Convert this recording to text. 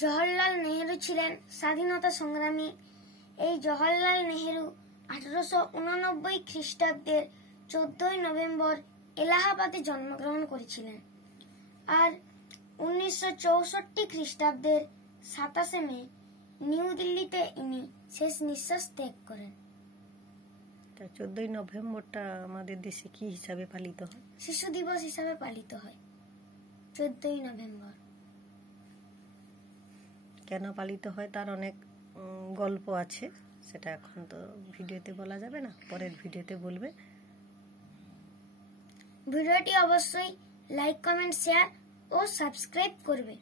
জওহরলাল নেহেরু ছিলেন স্বাধীনতা সংগ্রামী। এই জওহরলাল নেহেরু 1889 খ্রিস্টাব্দের 14 নভেম্বর এলাহাবাদে জন্মগ্রহণ করেছিলেন আর 1964 খ্রিস্টাব্দের 27 মে নিউ দিল্লিতে ইনি শেষ নিঃশ্বাস ত্যাগ করেন। 14 নভেম্বরটা আমাদের দেশে কি হিসাবে পালিত হয়? শিশু দিবস হিসাবে পালিত হয় 14 নভেম্বর। কেন পালিত হয় তার অনেক গল্প আছে, সেটা এখন তো ভিডিওতে বলা যাবে না, পরের ভিডিওতে বলবে। ভিডিওটি অবশ্যই লাইক, কমেন্ট, শেয়ার ও সাবস্ক্রাইব করবে।